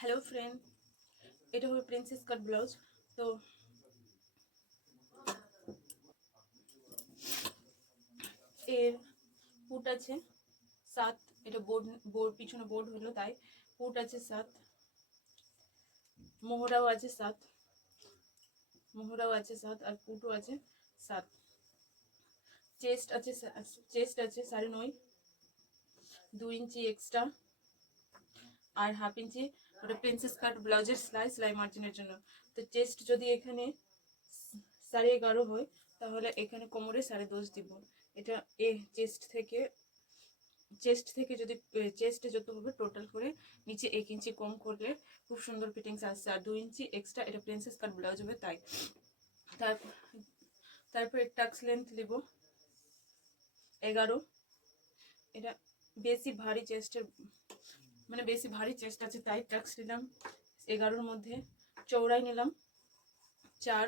Hello friend, এটা হলো princess কাট blouse. তো এর পুট আছে 7। এটা বোর্ড বোর্ড পিছনে বোর্ড হলো, তাই পুট আছে 7, মোহরাও আছে 7, মোহরাও আছে 7 আর পুটও আছে 7। চেস্ট আছে 9.5, 2 ইঞ্চি এক্সট্রা আর হাফ ইঞ্চি ওটা প্রিন্সেস কাট ব্লাউজের সেলাই মার্জিনের জন্য। তো চেস্ট যদি এখানে 11.5 হয় তাহলে এখানে কোমরে 10.5 দিব। এটা এ চেস্ট থেকে যদি চেস্টে যত হবে টোটাল করে নিচে 1 ইঞ্চি কম করলে খুব সুন্দর ফিটিংস আসছে। আর 2 ইঞ্চি এক্সট্রা, এটা প্রিন্সেস কাট ব্লাউজ হবে তাই। তারপরে টাক্স লেন্থ নেব 11। এটা বেশি ভারী চেস্টের বেশি ভারী চেস্ট আছে তাই টাক্স নিলাম 11-র মধ্যে। চৌড়াই নিলাম 4,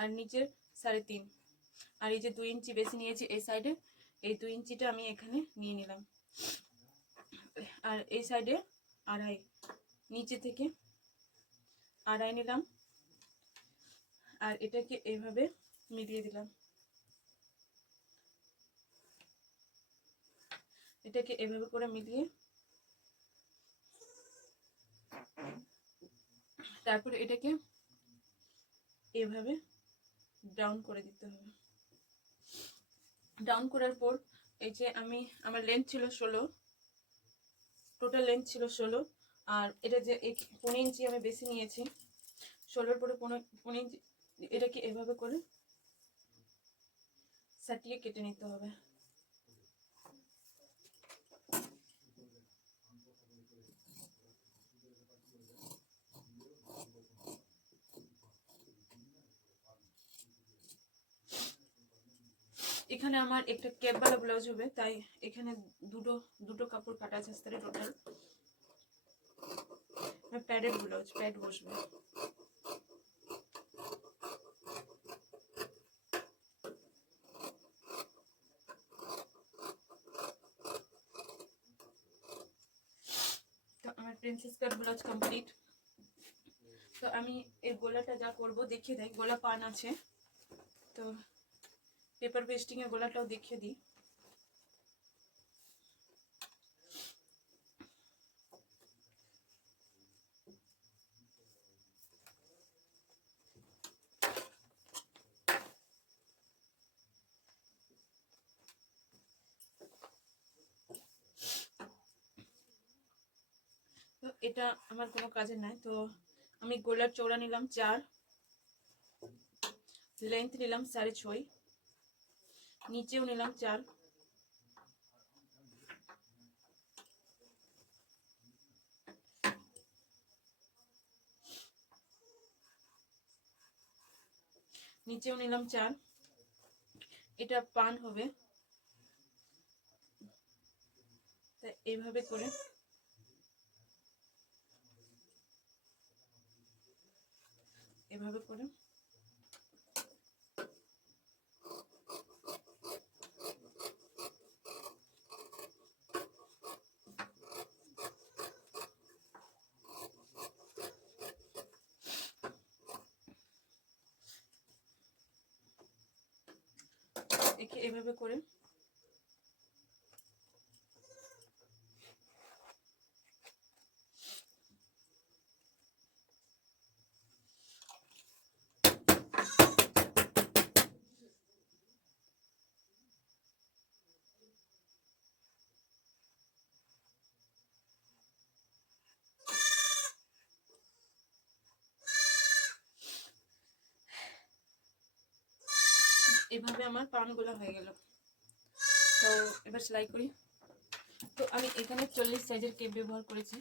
আর নিচে 3.5। আর এই যে 2 ইঞ্চি বেশি নিয়েছি এই সাইডে, এই 2 ইঞ্চিটা আমি এখানে নিয়ে নিলাম। আর এই সাইডে 2.5, নিচে থেকে 2.5 নিলাম। আর এটাকে এইভাবে মিলিয়ে দিলাম, এটাকে এভাবে করে মিলিয়ে তারপরে এটাকে এভাবে ডাউন করে দিতে হবে। ডাউন করার পর এই যে আমার লেন্থ ছিল 16, টোটাল লেন্থ ছিল 16। আর এটা যে 15 ইঞ্চি আমি বেশি নিয়েছি, 16-র পরে 15 ইঞ্চি, এটাকে এভাবে করে সাটিয়ে কেটে নিতে হবে। এখানে আমার একটা ক্যাপওয়ালা ব্লাউজ হবে তাই এখানে দুটো কাপড় কাটা আছে টোটাল। প্যাডেড ব্লাউজ, প্যাড বসবে। তো আমার প্রিন্সেস কাট ব্লাউজ কমপ্লিট। তো আমি এই গলাটা যা করব দেখিয়ে দেই। গলা পান আছে, তো পেপার পেস্টিং এর গলাটাও দেখিয়ে দিই। তো এটা আমার কোনো কাজে নাই। তো আমি গলার চওড়া নিলাম 4, লেন্থ নিলাম 6.5, নিচেও নিলাম 4, নিচেও নিলাম 4। এটা পান হবে, তাই এইভাবে করে এভাবে করে একে এভাবে করে এভাবে আমার পানগুলো হয়ে গেল। তো এবার সেলাই করি। তো আমি এখানে 40 সাইজের কেপ ব্যবহার করেছি।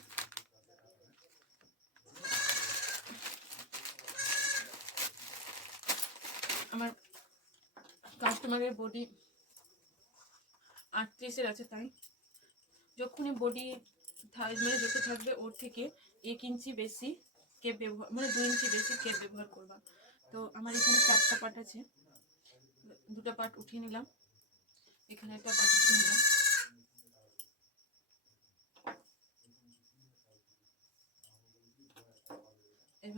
আমার কাস্টমারের বডি 38-এর আছে, তাই যখনই বডি যত থাকবে ওর থেকে 1 ইঞ্চি বেশি কেপ ব্যবহার 2 ইঞ্চি বেশি কেপ ব্যবহার করবা। তো আমার এখানে 4টা পার্ট আছে, 2টা পার্ট উঠিয়ে নিলাম, এখানে একটা পার্ট উঠিয়ে নিলাম।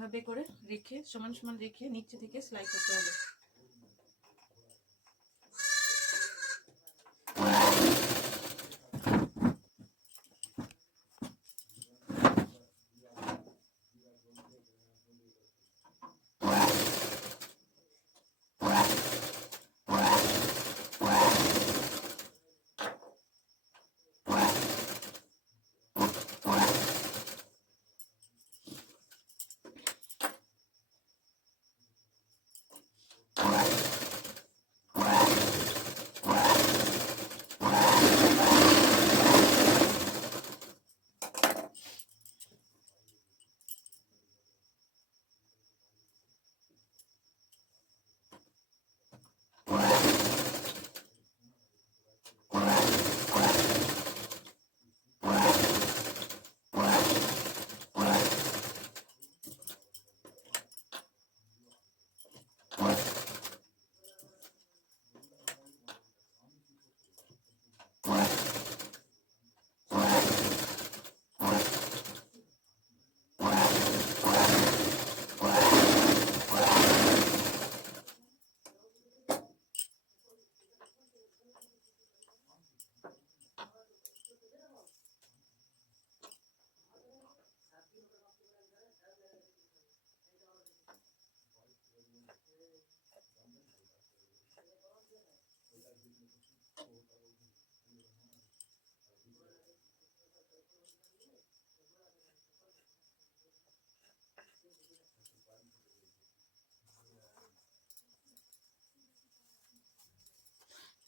এইভাবে করে রেখে সমান সমান রেখে নিচে থেকে সেলাই করতে হবে।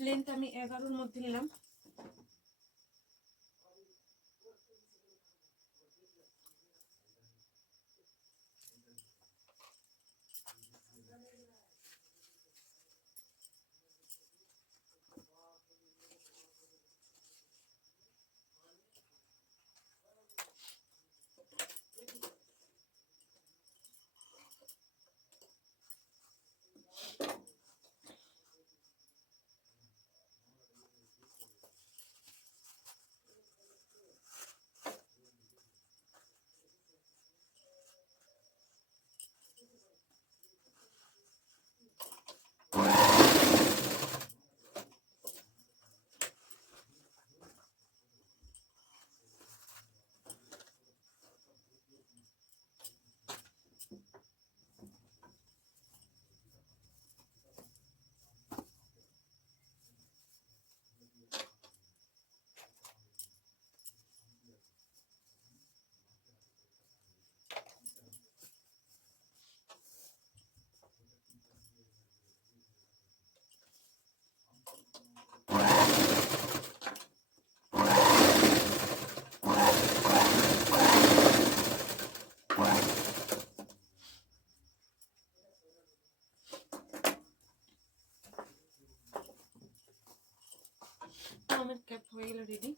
লেন্থ আমি 11-র মধ্যে নিলাম। আমার ক্যাপ হয়ে গেল রেডি।